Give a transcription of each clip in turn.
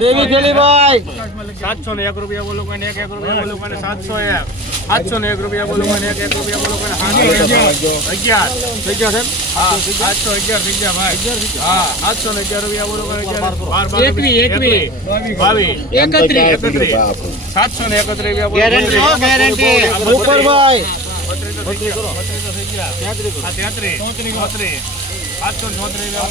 દેવી ખેલીભાઈ 701 રૂપિયા બોલો કોઈને 1 રૂપિયા બોલો કોઈને 701 801 રૂપિયા બોલો કોઈને 1 રૂપિયા બોલો કોઈને 11 થઈ ગયા છે હા 811 થઈ ગયા ભાઈ હા 811 રૂપિયા બોલો કોઈને ગેરંટી ઉપરભાઈ 751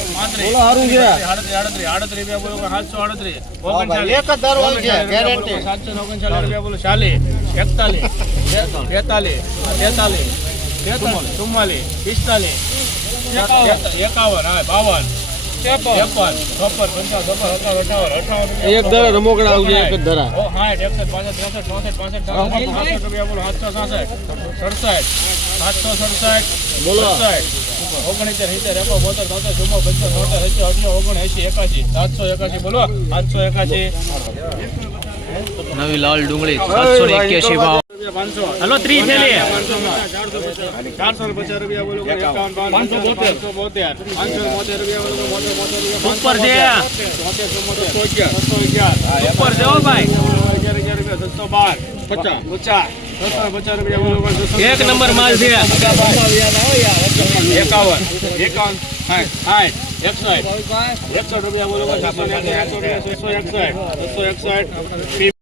એક ધરા રમોકડા આવજે એક જ ધરા 767 બોલો 781 બોલો 781 નવી લાલ ડુંગળી 781 ભાવ. હલો 3 થેલી 450 રૂપિયા બોલો 572 રૂપિયા બોલો ઉપર છે ઉપર છે હો ભાઈ. 1 નંબર માલ છે. 51 રૂપિયા બોલો 661